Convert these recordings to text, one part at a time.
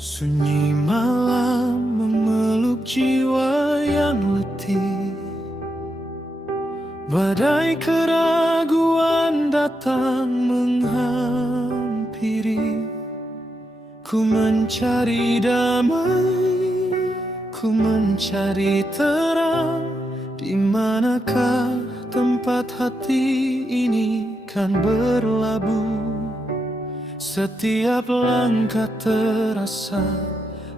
Sunyi malam memeluk jiwa yang letih. Badai keraguan datang menghampiri. Ku mencari damai, ku mencari terang. Di manakah tempat hati ini kan berlabuh? Setiap langkah terasa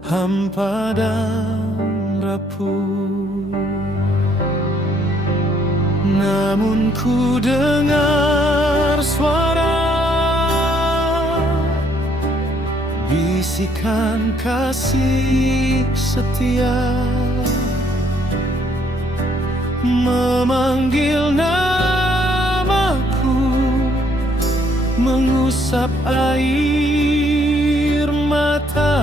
hampa dan rapuh. Namun ku dengar suara bisikan kasih setia, memanggil namaku, mengusap air mata.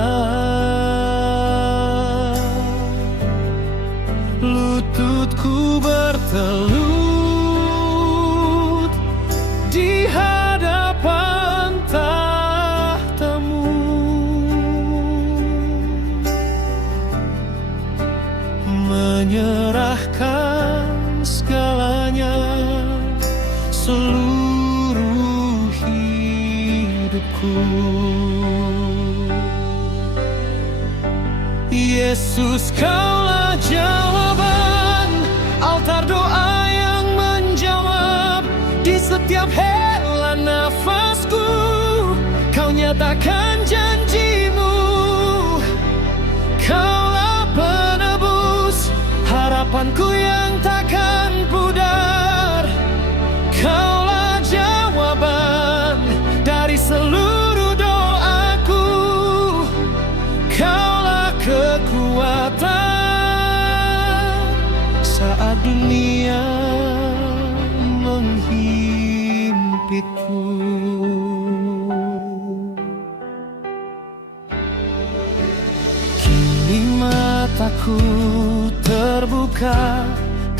Lututku bertelut di hadapan tahtamu, menyerahkan segalanya, seluruh hidupku. Yesus, Kaulah jawaban, altar doa yang menjawab. Di setiap hela nafasku, Kau nyatakan janjimu. Kaulah penebus harapanku yang takkan pudar. Kaulah jawaban dari seluruh doaku. Kaulah kekuatan saat dunia menghimpitku. Kini mataku terbuka,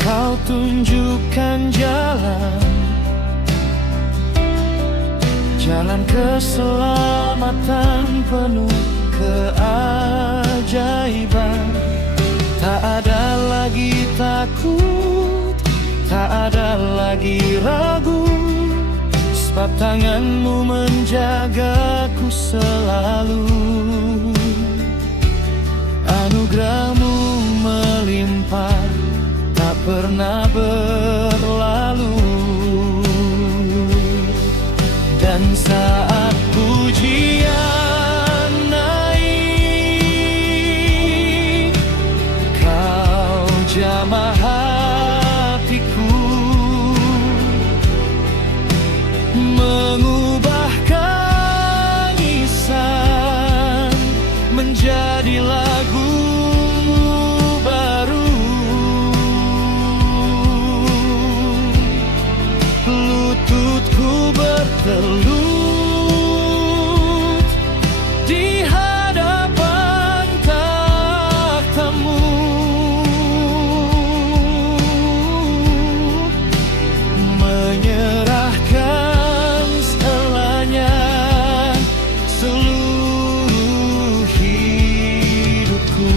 Kau tunjukkan jalan, jalan keselamatan penuh keajaiban. Tak ada lagi takut, tak ada lagi ragu, sebab tangan-Mu menjagaku selalu. Anugerah-Mu melimpah, tak pernah berlalu. Dan saat pujian naik, Kau jamah hatiku, mengubah tangisan menjadi lagu baru. Lututku bertelut di hadapan tahta-Mu, menyerahkan segalanya, seluruh hidupku.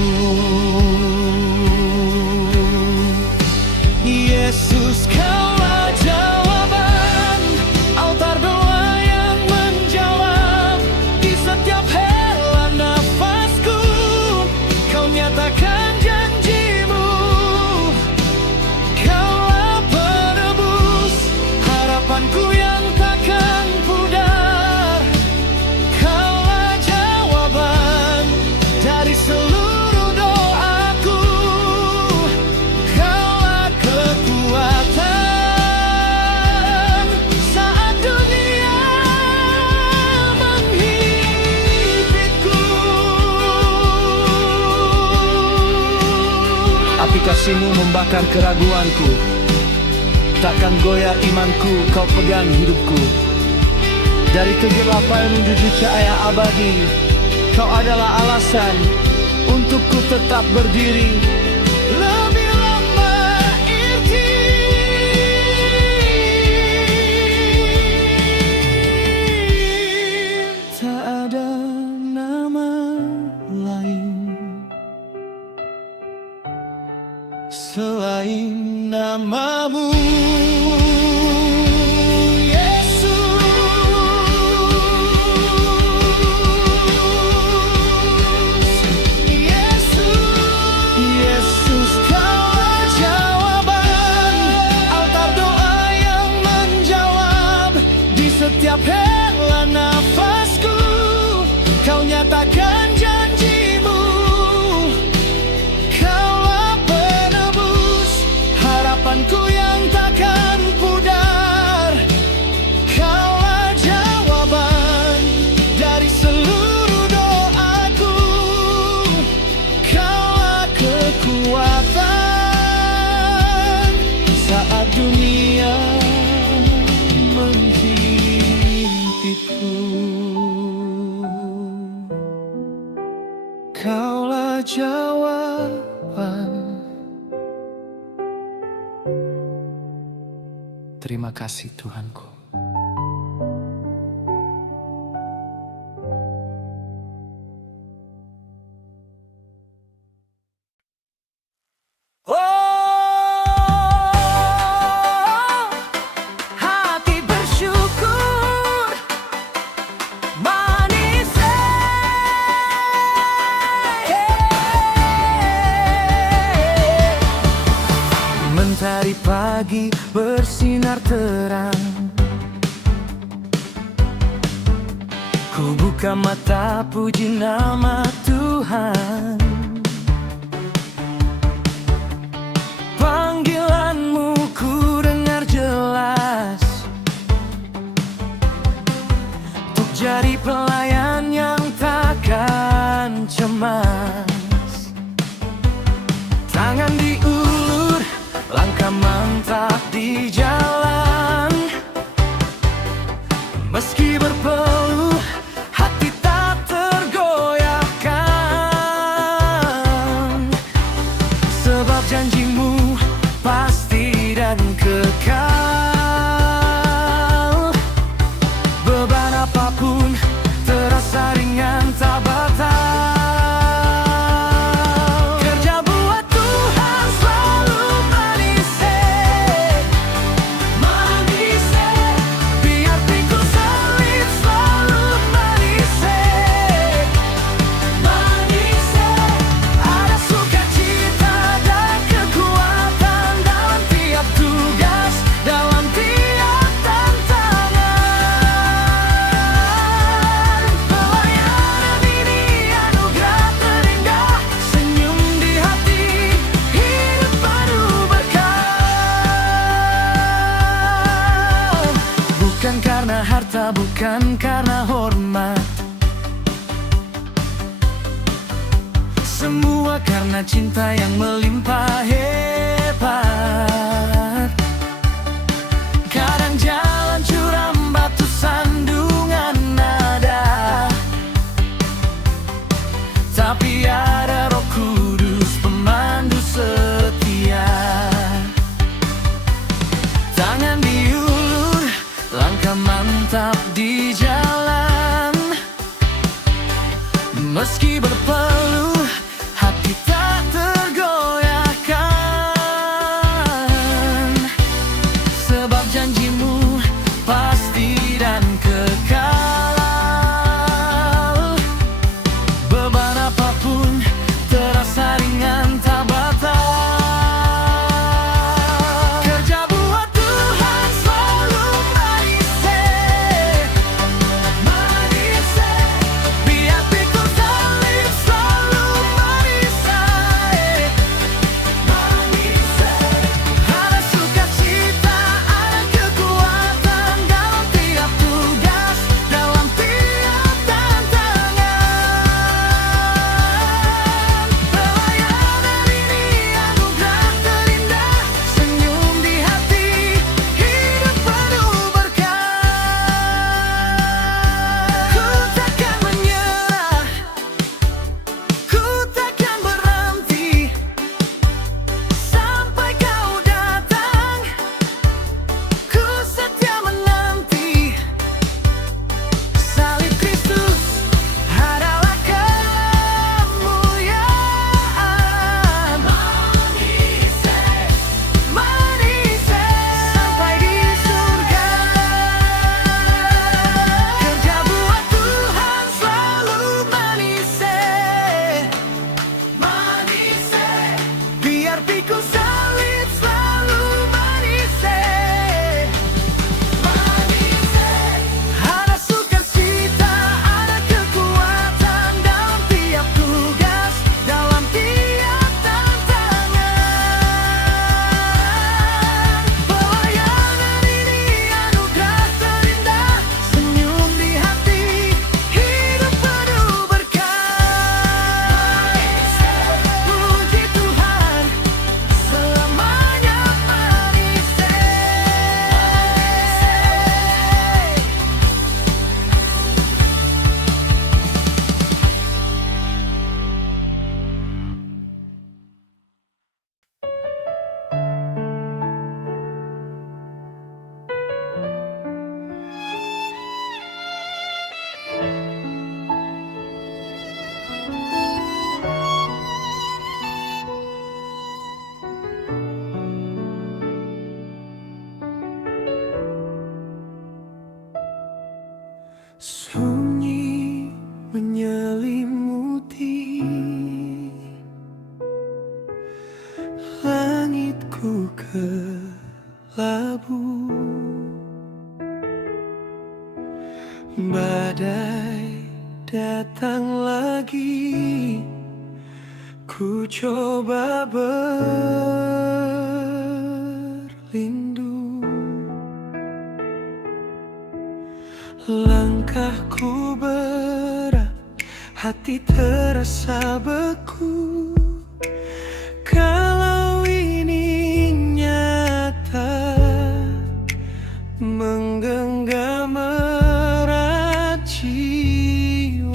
Yesus, Kaulah jawaban, altar doa yang menjawab. Di setiap hela nafasku, Kau nyatakan janji-Mu. Kaulah penebus harapanku yang takkan pudar. Kaulah jawaban dari seluruh doaku. Kaulah kekuatan saat dunia menghimpitku. Api kasih-Mu membakar keraguanku, takkan goyah imanku. Kau pegang hidupku dari kegelapan menuju cahaya abadi. Kau adalah alasan untukku tetap berdiri. Lebih lama irti, tak ada nama selain namamu. Setiap hela nafasku, kau nyatakan janjimu. Kaulah penebus harapanku yang takkan pudar. Kaulah jawaban dari seluruh doaku. Kaulah kekuatan saat dunia Kaulah jawaban. Terima kasih Tuhanku. Mentari pagi bersinar terang, ku buka mata puji nama Tuhan. Panggilanmu ku dengar jelas, untuk jadi pelayan yang takkan cemas. Tangan diulur, langkah mantap di jalan. Meski berpeluh, hati tak tergoyahkan. Sebab janjimu pasti dan kekal. Beban apapun terasa ringan tak batal. Bukan karena harta, bukan karena hormat, semua karena cinta yang melimpah hebat. Kadang jalan curam, batu sandungan nada, tapi ada Roh Kudus pemandu setia. Tangan diulur, langkah mantap di jalan. Meski berpeluh, hati tak tergoyahkan. Sebab janjimu pasti dan kekal. Beban apapun terasa ringan tak batal. Biar pikul salib selalu datang lagi. Ku coba berlindung, langkahku berat, hati terasa beku. Kalau ini nyata, menggenggam erat jiwaku.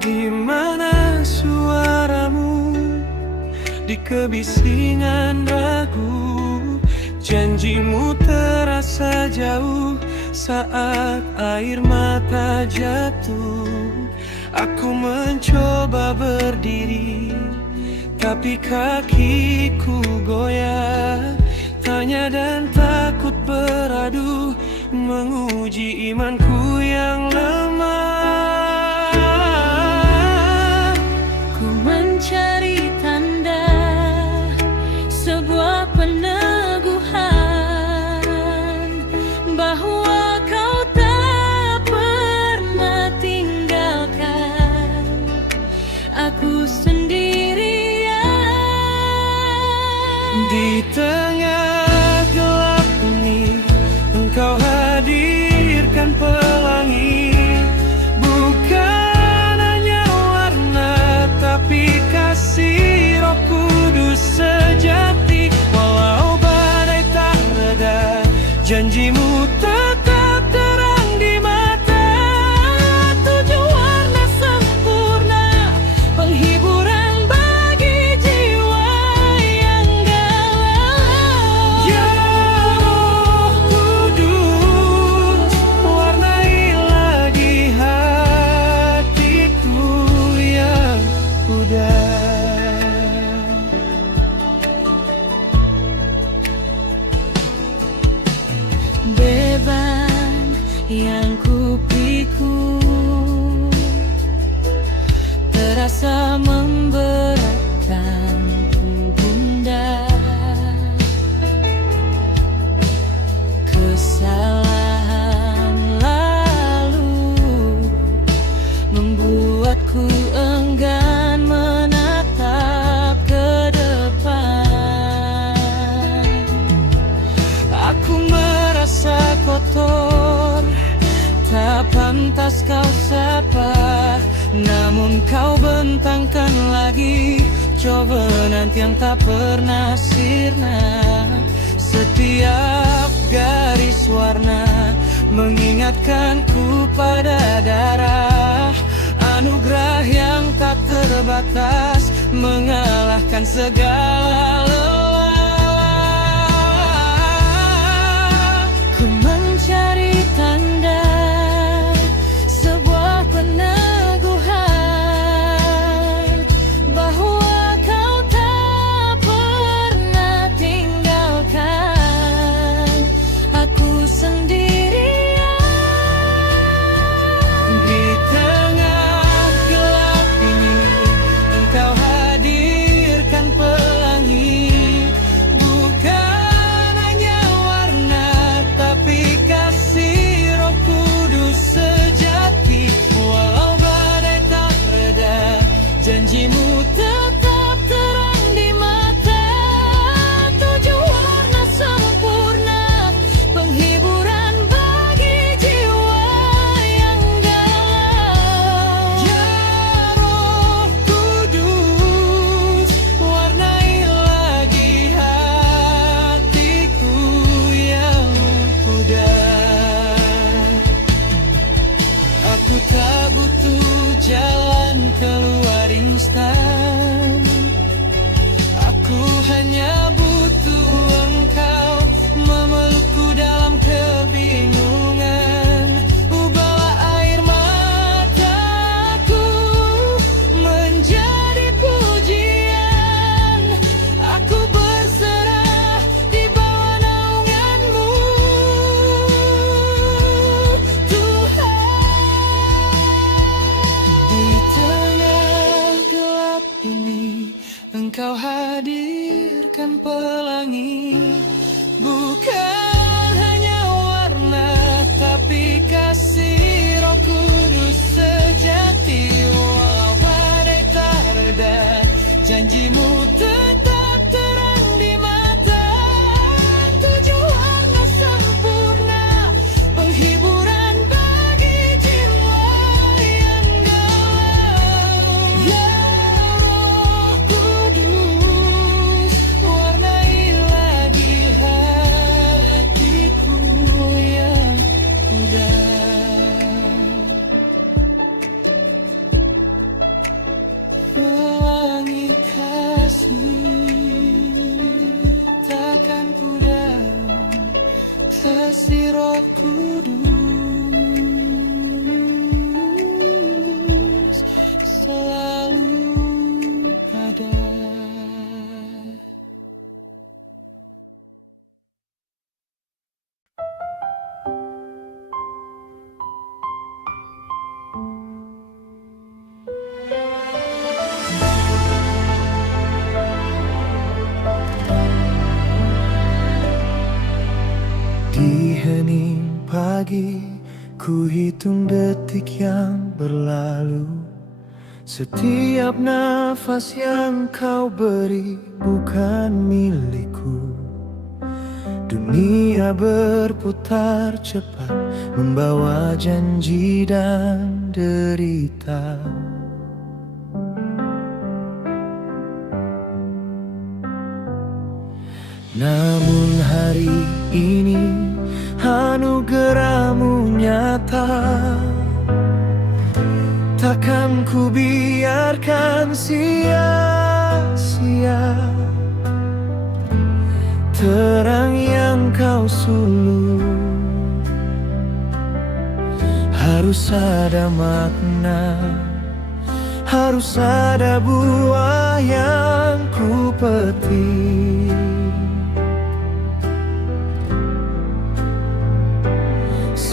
Di mana suaramu di kebisingan ragu? Janjimu terasa jauh saat air mata jatuh. Aku mencoba berdiri, tapi kakiku goyah. Tanya dan takut beradu, menguji imanku yang lemah. Ku mencari tanda, sebuah peneguhan bahwa kau tak pernah tinggalkan aku sendirian. Di tengah gelap ini, Engkau hadirkan pelangi. Bukan hanya warna, tapi kasih Roh Kudus sejati. Walau badai tak reda, janjimu tetap terang di mata. Tujuh warna sempurna, penghiburan bagi jiwa yang galau. Ya Roh Kudus, warnai lagi hatiku yang pudar. Beban yang kupikul terasa memberatkan bunda. Kesalahan lalu membuatku enggan menatap ke depan. Aku merasa kotor, tak pantas kau sapa. Namun kau bentangkan lagi covenant yang tak pernah sirna. Setiap garis warna mengingatkanku pada darah anugerah yang tak terbatas, mengalahkan segala lelah. Ku mencari tanda, sebuah peneguhan bahwa kau tak pernah tinggalkan aku sendirian. Di tengah gelap ini, Engkau hadirkan pelangi. kasih Roh Kudus selalu ada. Di hening pagi, ku hitung detik yang berlalu. Setiap nafas yang kau beri bukan milikku. Dunia berputar cepat, membawa janji dan derita. Namun hari ini anugerahmu nyata. Takkan ku biarkan sia-sia terang yang kau suluh. Harus ada makna, harus ada buah yang ku petik.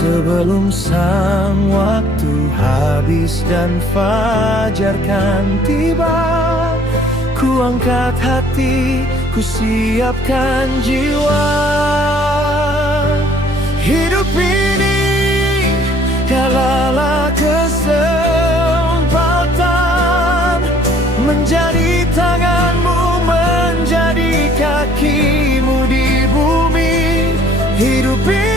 Sebelum sang waktu habis dan fajar kan tiba, ku angkat hati, ku siapkan jiwa. Hidup ini adalah kesempatan, menjadi tanganmu, menjadi kakimu di bumi. Hidup ini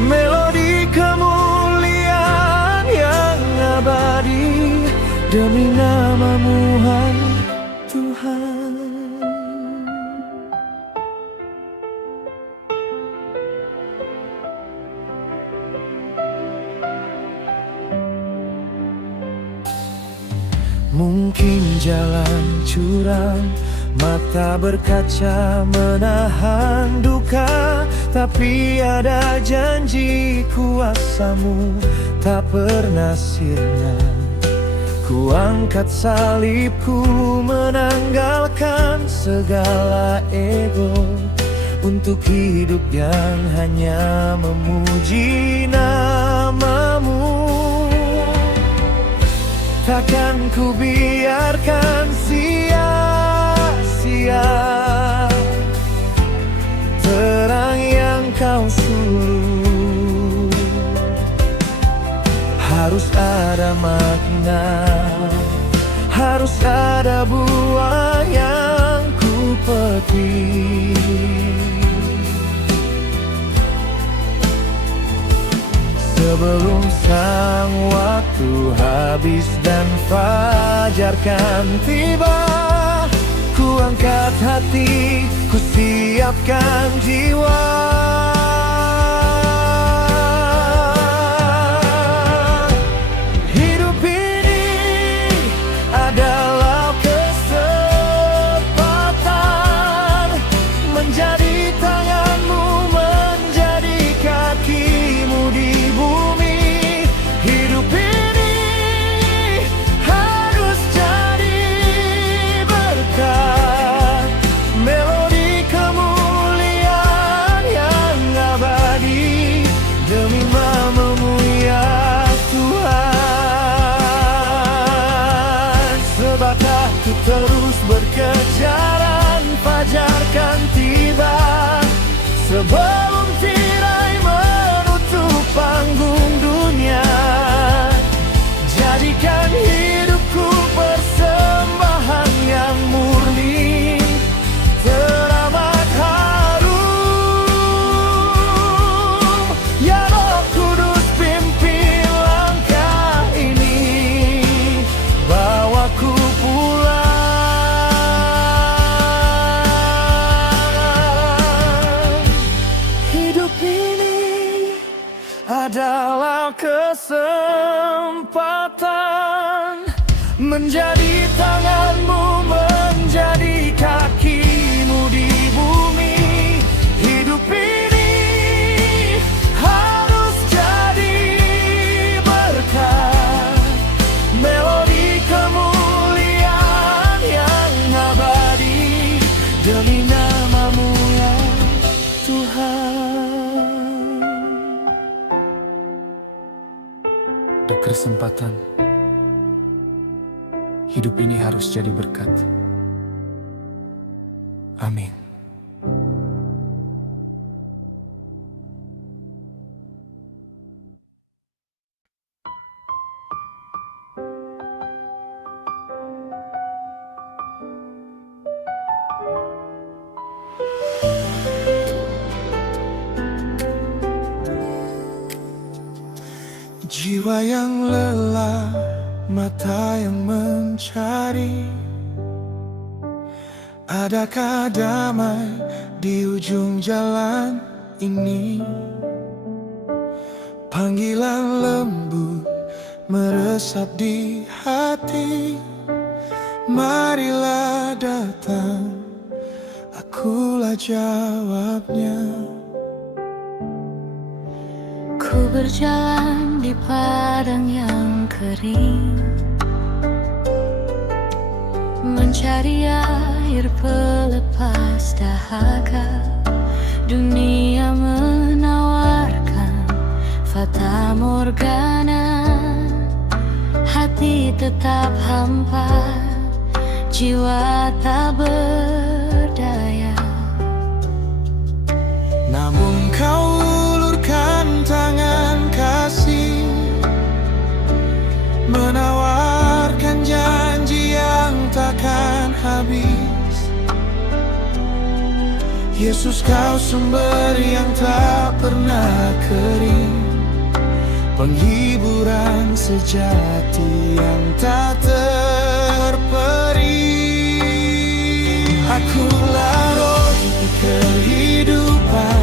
melodi kemuliaan yang abadi demi namamu, hai Tuhan. Mungkin jalan curam, mata berkaca menahan duka, tapi ada janji kuasamu tak pernah sirna. Ku angkat salibku, menanggalkan segala ego, untuk hidup yang hanya memuji namamu. Takkan ku biarkan sia-sia terang yang kau suluh. Harus ada makna, harus ada buah yang ku petik. Sebelum sang waktu habis dan fajar kan tiba, ku angkat hati, ku siapkan jiwa. Hidup ini adalah kesempatan, menjadi tanganmu, menjadi kakimu di bumi. Hidup ini harus jadi berkat, melodi kemuliaan yang abadi demi namamu ya Tuhan. Sebagai ku terus berkejaran, fajar kan tiba, sebelum tirai menutup panggung dunia. Jadikan hidupku persembahan yang murni, teramat harum. Ya Roh Kudus, pimpin langkah ini, bawaku pulang. Hidup ini adalah kesempatan, menjadi tanganmu, menjadi kesempatan. Hidup ini harus jadi berkat. Amin. Jiwa yang lelah, mata yang mencari, adakah damai di ujung jalan ini? Panggilan lembut meresap di hati. Marilah datang, akulah jawabnya. Ku berjalan di padang yang kering, mencari air pelepas dahaga. Dunia menawarkan fata morgana, hati tetap hampa, jiwa tak berdaya. Namun kau ulurkan tangan kasih, menawarkan janji yang takkan habis. Yesus, kau sumber yang tak pernah kering, penghiburan sejati yang tak terperi. Akulah roh kehidupan,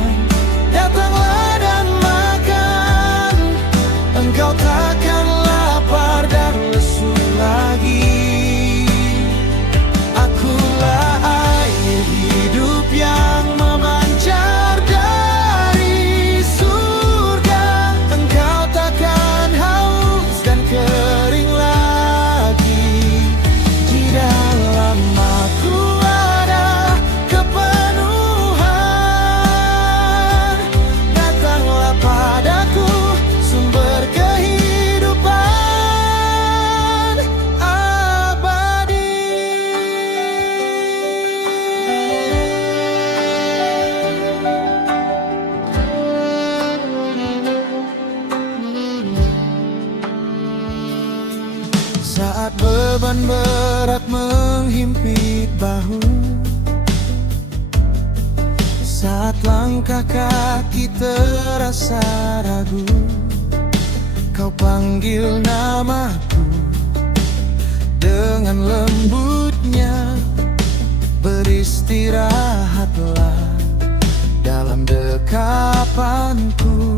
datanglah dan makan. Engkau takkan lapar dan lesu lagi. Akulah air hidup yang memancar dari surga. Engkau takkan haus dan kering lagi. Di dalam aku ada kepenuhan. Datanglah padaku, sumber kehidupan abadi. Saat beban berat menghimpit bahu, saat langkah kaki terasa ragu, kau panggil namaku dengan lembutnya. Beristirahatlah dalam dekapanku.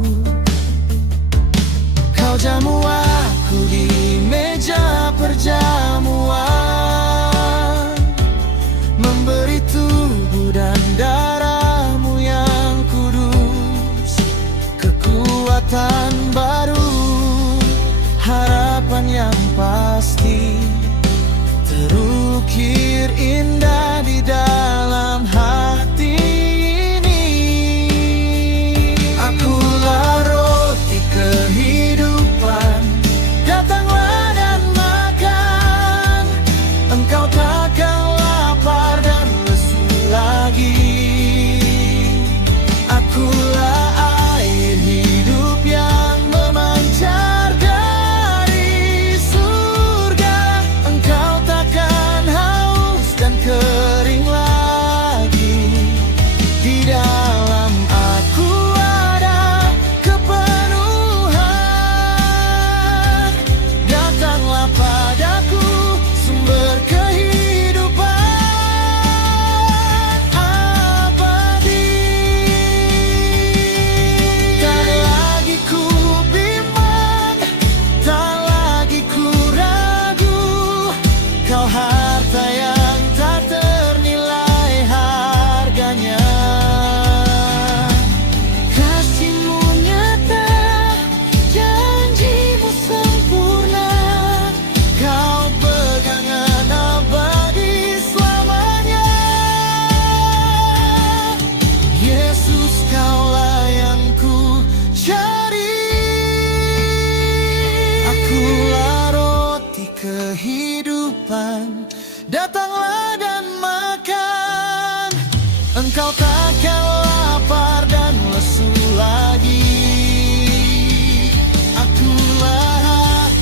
Kau jamu aku di meja perjamuan, memberi tubuh dan darahmu yang kudus, kekuatan baru, harapan yang pasti, terukir Engkau takkan lapar dan lesu lagi. Akulah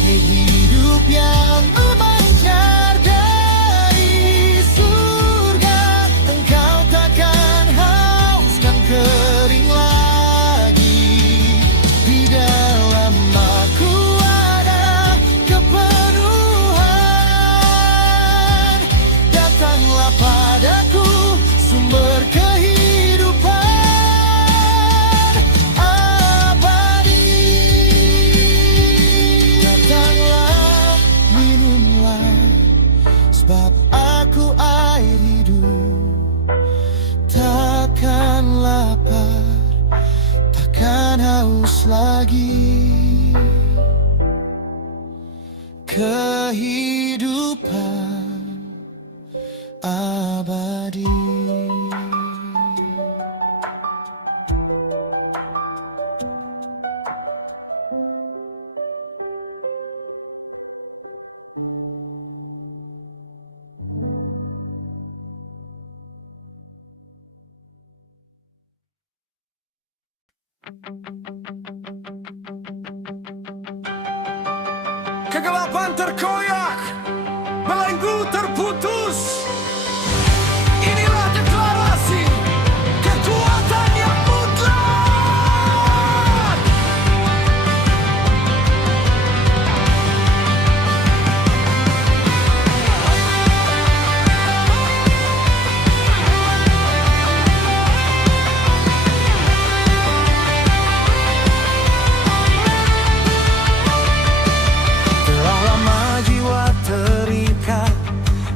air hidup yang memancar dari surga. Engkau takkan haus dan kering lagi. Di dalam aku ada kepenuhan. Datanglah padaku sumber kehidupan abadi. Datanglah, minumlah, sebab aku air hidup. Takkan lapar, takkan haus lagi. Kehidupan abadi. Kegelapan terkoyak, belenggu terputus. Inilah deklarasi kekuatan yang mutlak. Telah lama jiwa terikat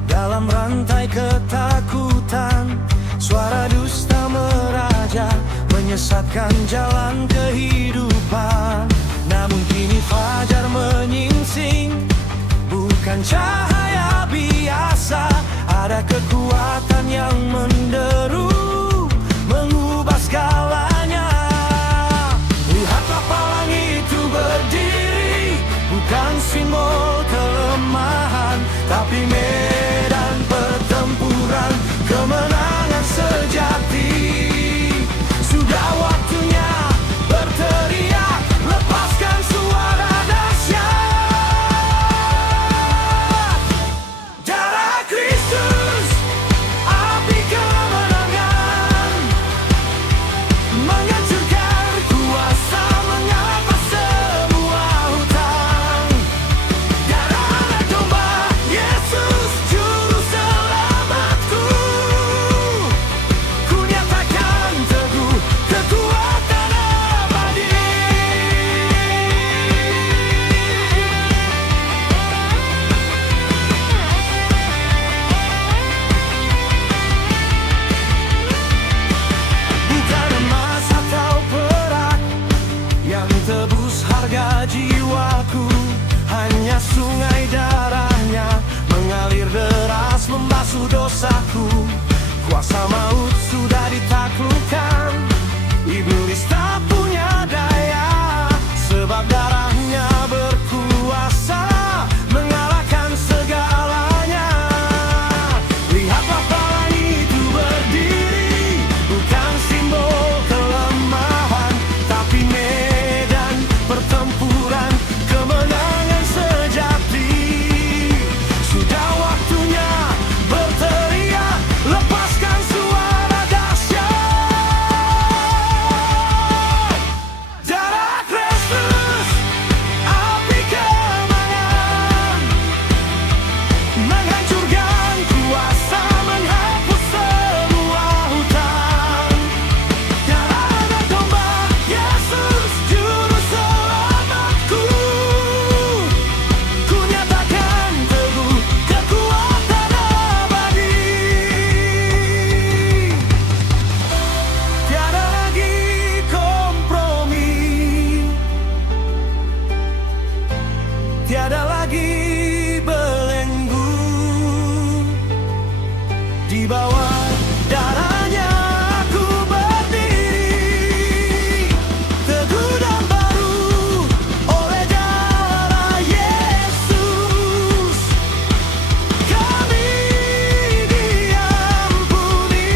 dalam rantai ketakutan. Suara dusta meraja, menyesatkan jalan kehidupan. Namun kini fajar menyingsing, bukan cahaya biasa. Ada kekuatan yang menderu, mengubah segalanya. Lihatlah pelangi itu berdiri, bukan simbol kelemahan, tapi medan pertempuran, kemenangan sejati. Sudah waktunya berteriak, lepaskan suara dahsyat. Darah Kristus, api kemenangan, menghancurkan kuasa, menghapus semua hutang. Darah anak domba, Yesus juru selamatku. Ku nyatakan teguh kekuatan abadi. Bukan emas atau perak yang tebus harga jiwaku, hanya sungai darahnya mengalir deras membasuh dosaku. Kuasa maut sudah ditaklukkan, iblis tak punya daya, sebab darahnya berkuasa mengalahkan segalanya. Lihatlah pelangi itu berdiri, bukan simbol kelemahan, tapi medan pertempuran, kemenangan sejati. Sudah waktunya berteriak, lepaskan suara dahsyat. Darah Kristus, api kemenangan, menghancurkan kuasa, menghapus semua hutang. Darah anak domba, Yesus juru selamatku. Ku nyatakan teguh kekuatan abadi. Tiada lagi kompromi, tiada lagi belenggu. Di bawah darahnya aku berdiri, teguh dan baru oleh darah Yesus. Kami diampuni.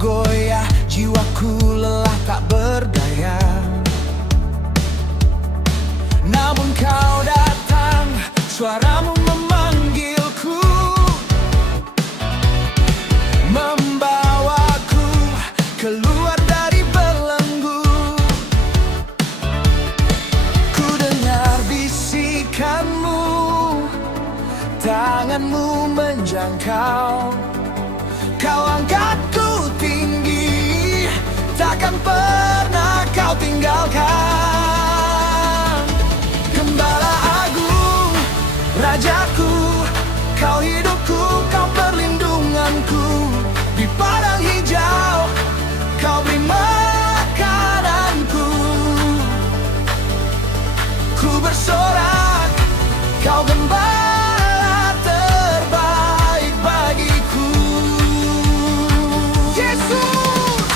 tergoyah, jiwaku lelah tak berdaya. Namun kau datang, suaramu memanggilku, membawaku keluar dari belenggu. Ku dengar bisikanmu, tanganmu menjangkau, kau angkatku tinggi, takkan pernah kau tinggalkan. Gembala agung, rajaku, kau hidupku, kau perlindunganku. Di padang hijau, kau beri makananku. Ku bersorak, kau gembala terbaik bagiku. Yesus,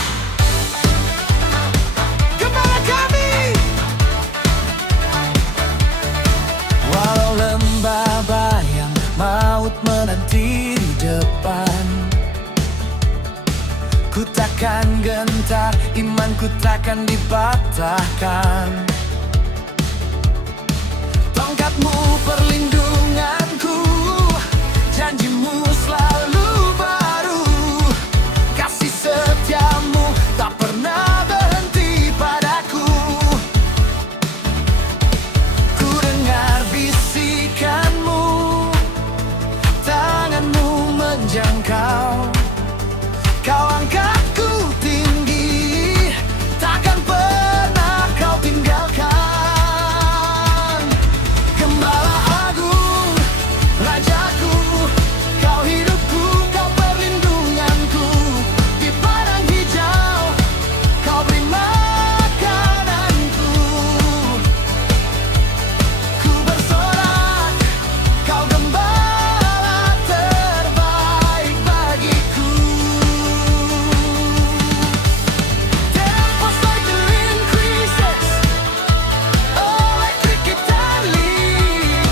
gembala kami. Walau lembah bayang maut menanti di depan, ku takkan gentar, imanku takkan dipatahkan. Tongkatmu perlindunganku, janjimu selalu baru, kasih setiamu tak pernah berhenti padaku. Ku dengar bisikanmu, tanganmu menjangkau, kau angkatku tinggi, takkan pernah kau tinggalkan. Gembala agung, rajaku, kau hidupku, kau perlindunganku. Di padang hijau, kau beri makananku. Ku bersorak, kau gembala terbaik bagiku. Tempos like the increases, oh electric guitar lead.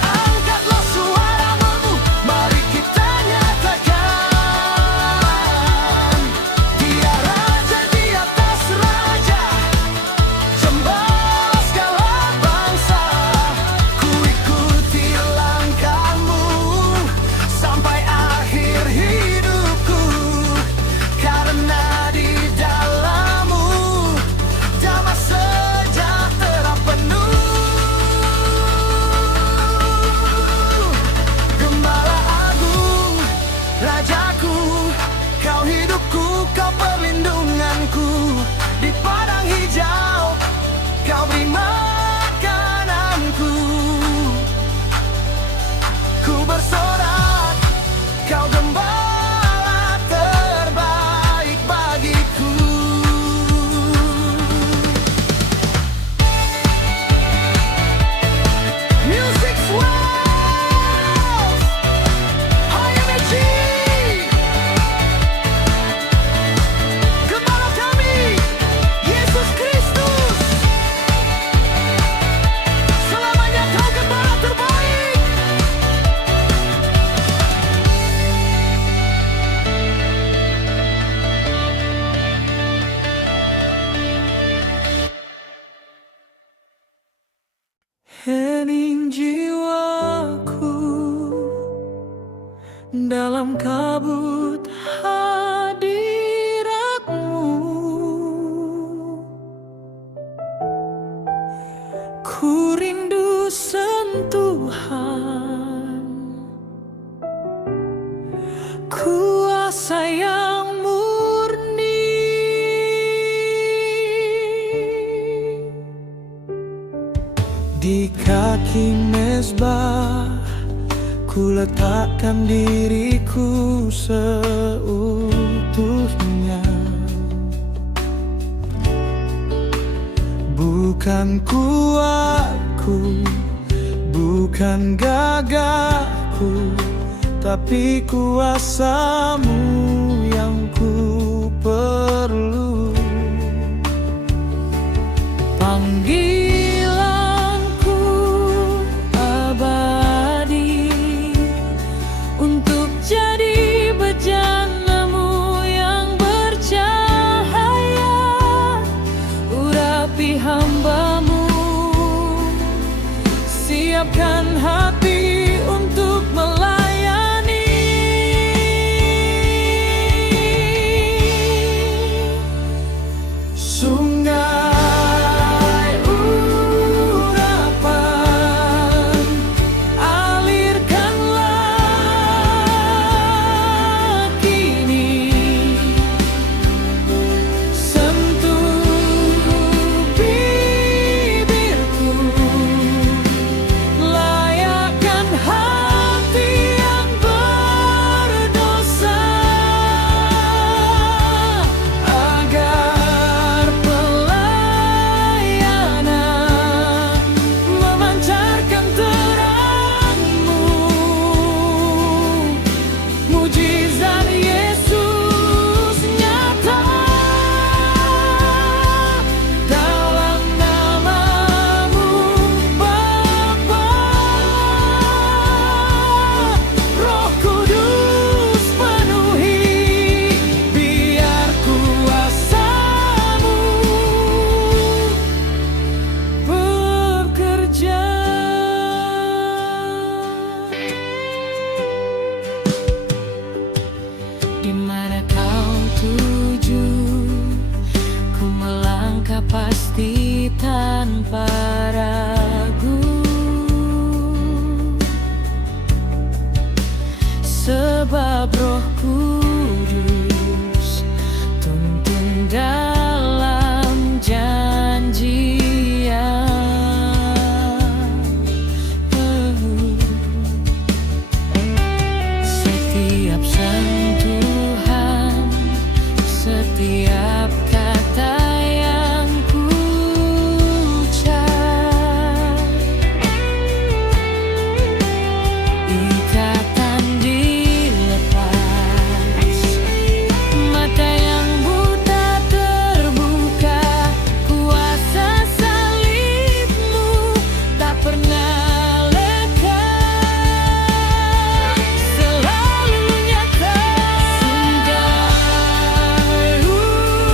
Angkatlah suaramu, mari kita nyatakan, Dia raja di atas raja, jembala segala bangsa. Ku ikuti langkahmu sampai akhir hidupku, karena di dalammu damai sejahtera penuh. Gembala agung, rajaku, kau hidupku, kau perlindunganku. Di padang hijau, kau beri makananku. Ku bersorak, kau gembala terbaik bagiku. Music swells, high energy. Gembala kami, Yesus Kristus, selamanya kau gembala terbaik. Hening jiwaku dalam kabut hadiratmu, ku rindu sentuhan kuasa yang murni. Di kaki mezbah ku letakkan diriku seutuhnya, bukan kuatku, bukan gagahku, tapi kuasa-Mu yang ku perlu. Panggilanku abadi untuk jadi bejana-Mu yang tuju, ku melangkah pasti tanpa ragu. Sebab Roh Kudus tuntun dalam janjinya. Setiap sentuhan, setiap kata yang ku ucap, ikatan dilepas, mata yang buta terbuka, kuasa salibmu tak pernah lekas, selalu nyata. Sungguh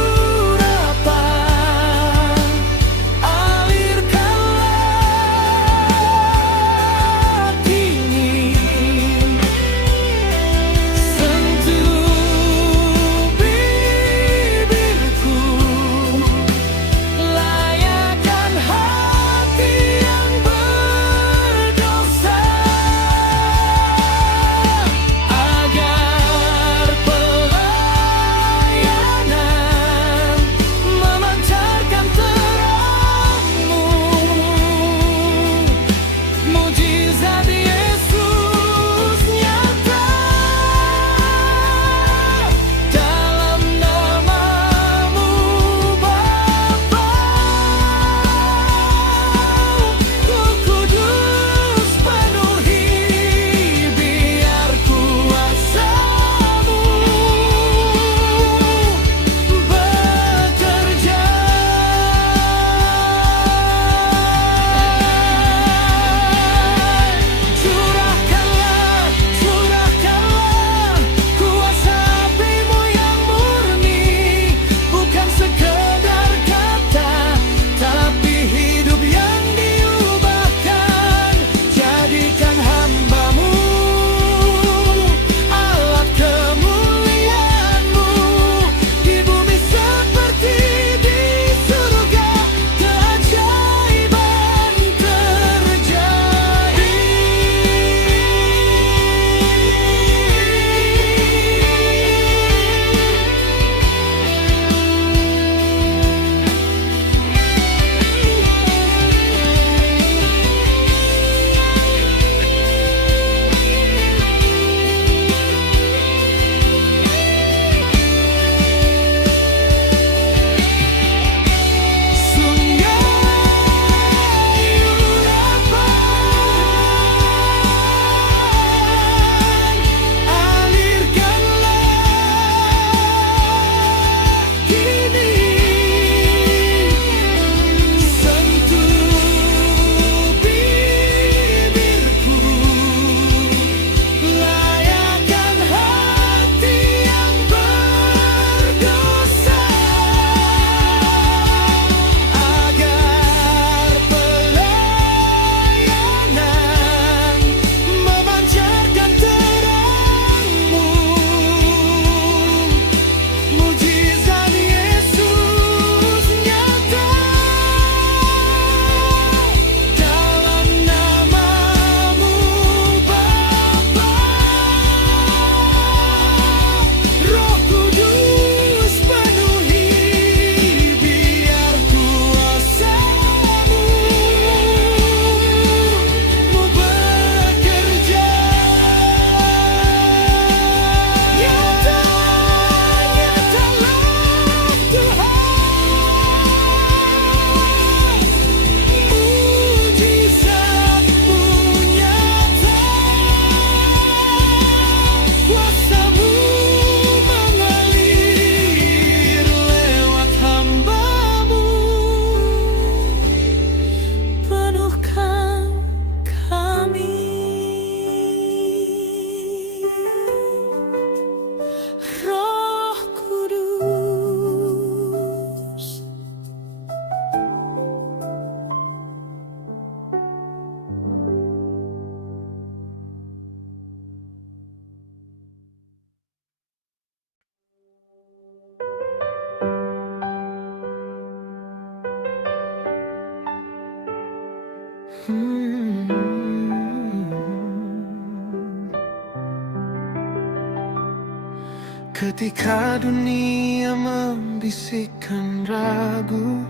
Ketika dunia membisikkan ragu,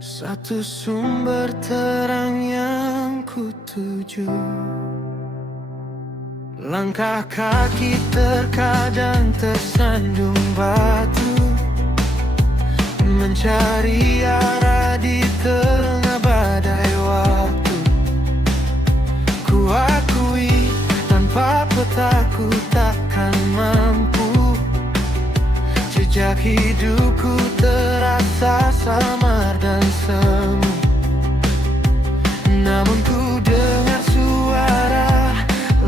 satu sumber terang yang kutuju. Langkah kaki terkadang tersandung batu, mencari arah di tengah badai waktu. Ku akui tanpa petaku takkan mampu. Jejak hidupku terasa samar dan semu. Namun ku dengar suara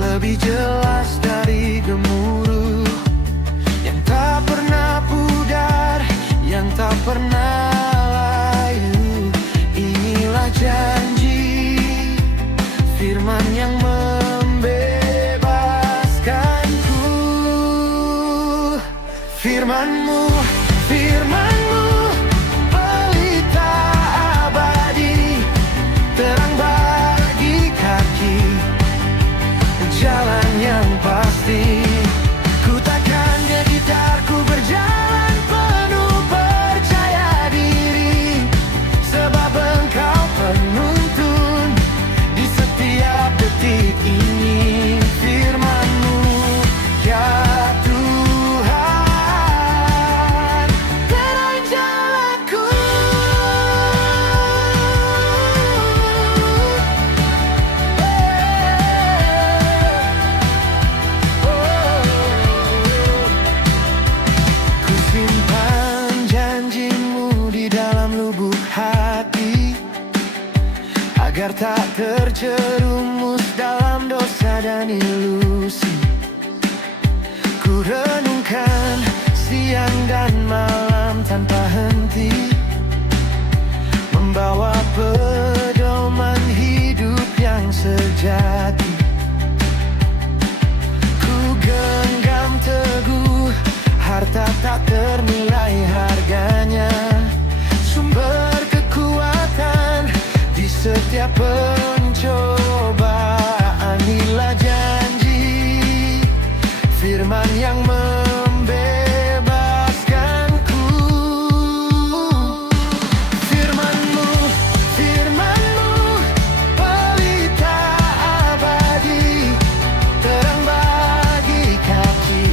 lebih jelas dari gemuruh, yang tak pernah pudar, yang tak pernah layu. Inilah janji, firman yang membebaskanku. Firman-Mu, firman-Mu, pelita abadi, terang bagi kaki, jalan yang pasti. Ku takkan gegitar, ku berjalan penuh percaya diri, sebab Engkau penuntun di setiap detik ini. Firman-Mu, ya Tuhan, terang jalanku. Ku simpan janji-Mu di dalam lubuk hati, agar tak terjerumus dalam dosa dan ilusi. Ku renungkan siang dan malam tanpa henti, membawa pedoman hidup yang sejati. Ku genggam teguh harta tak ternilai harganya, sumber kekuatan di setiap pencobaan. Inilah janji, firman yang membebaskanku. Firman-Mu, firman-Mu, pelita abadi, terang bagi kaki,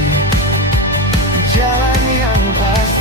jalan yang pasti.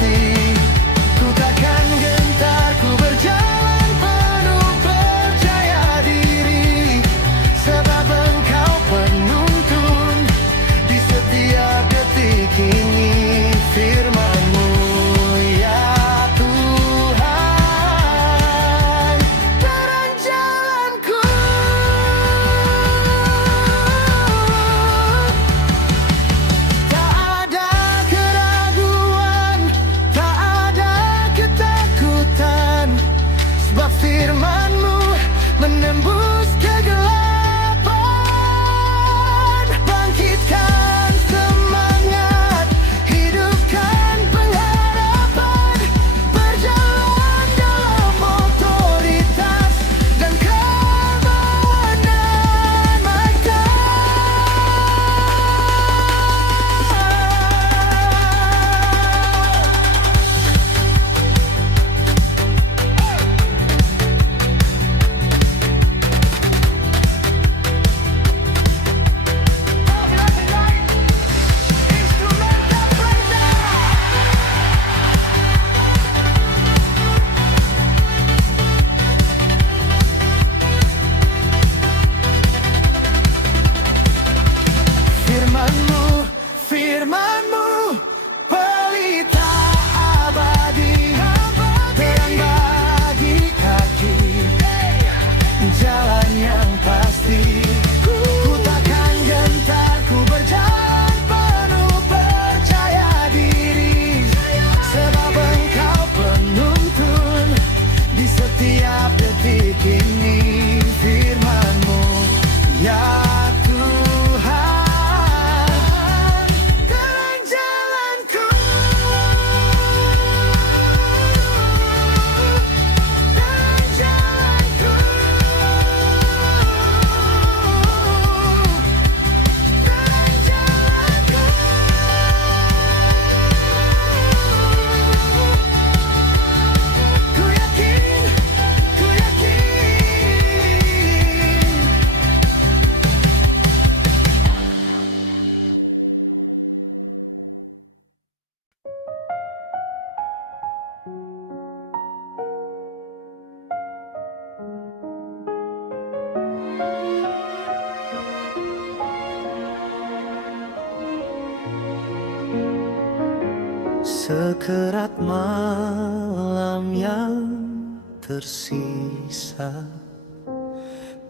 sekerat malam yang tersisa,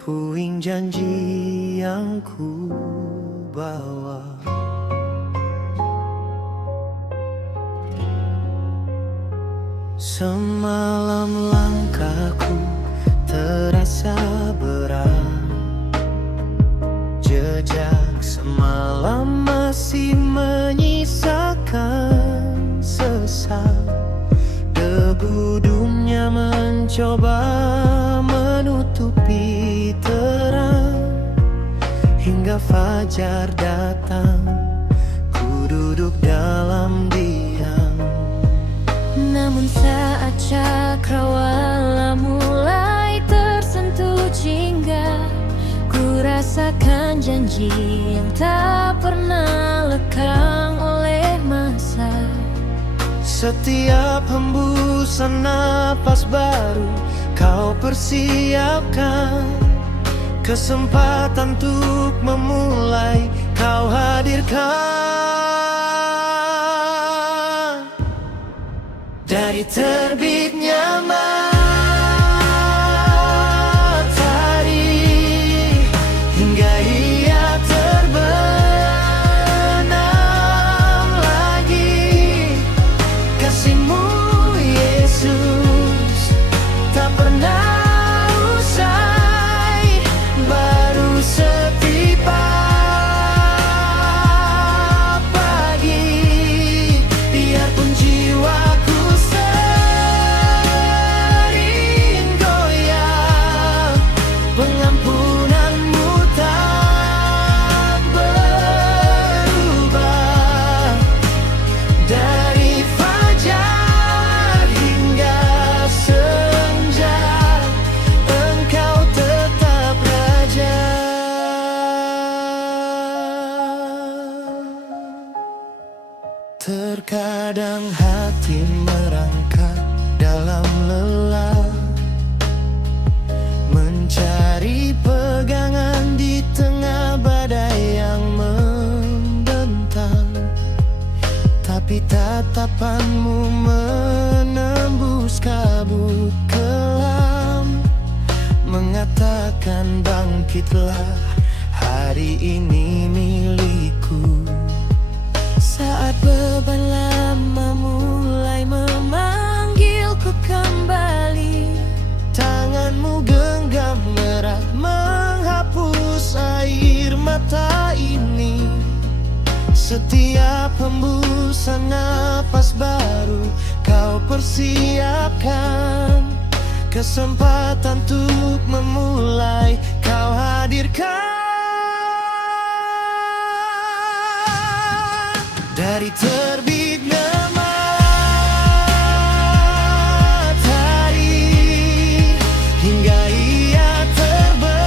puing janji yang ku bawa. Semalam langkahku terasa berat, jejak semalam masih menyisakan sesat. Debu dunia mencoba menutupi terang, hingga fajar datang, ku duduk dalam diam. Namun saat cakrawala mulai tersentuh jingga, ku rasakan janji yang tak pernah lekang oleh masa. Setiap hembusan napas baru kau persiapkan, kesempatan untuk memulai kau hadirkan. Dari terbitnya matahari hingga ia terbenam lagi, kasih-Mu Yesus tak pernah usai, baru setiap pagi. Biarpun jiwaku sering goyah, pengampunan-Mu tak berubah. Dari fajar hingga senja, Engkau tetap Raja. Terkadang hati merangkak dalam lelah, mencari pegangan di tengah badai yang membentang. Tapi tatapan-Mu menembus kabut kelam, mengatakan bangkitlah, hari ini milikku. Saat beban lama mulai memanggilku kembali, Tangan-Mu genggam erat menghapus air mata ini. Setiap hembusan napas baru kau persiapkan, kesempatan untuk memulai kau hadirkan. Dari terbitnya matahari hingga ia terbenam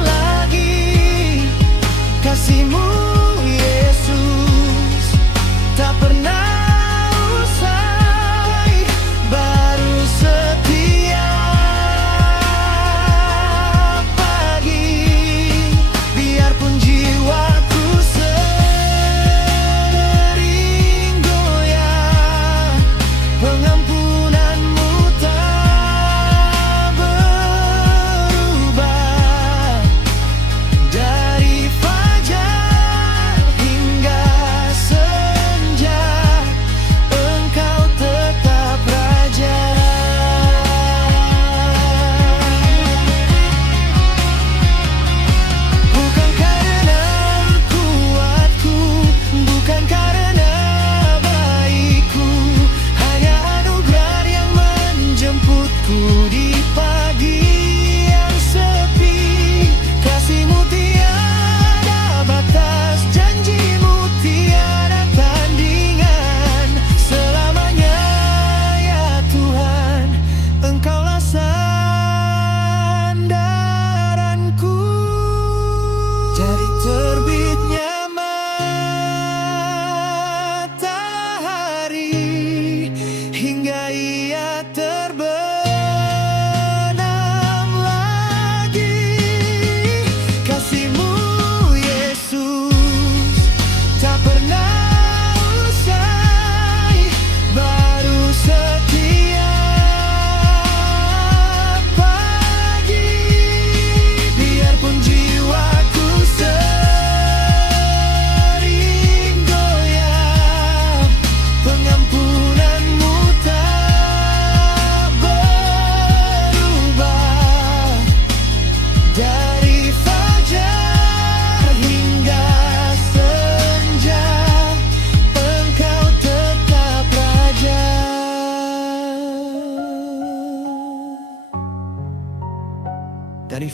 lagi, kasih-Mu Yesus tak pernah usai, baru setiap pagi. Biarpun jiwaku sering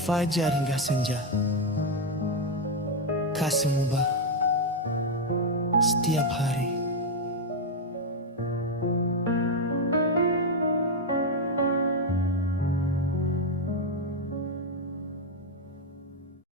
fajar hingga senja, kasihmu bah setiap hari.